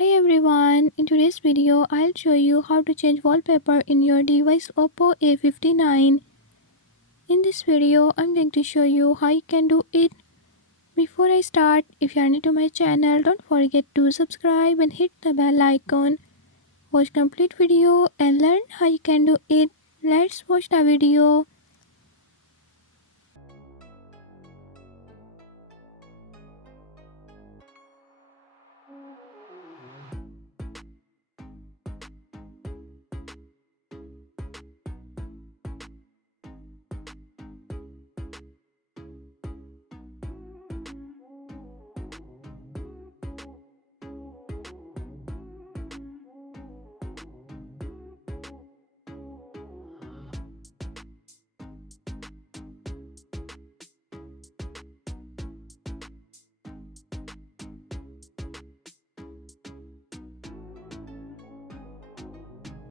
Hi everyone, in today's video I'll show you how to change wallpaper in your device Oppo A59. In this video I'm going to show you how you can do it. Before I start, if you are new to my channel, don't forget to subscribe and hit the bell icon. Watch complete video and learn how you can do it. Let's watch the video.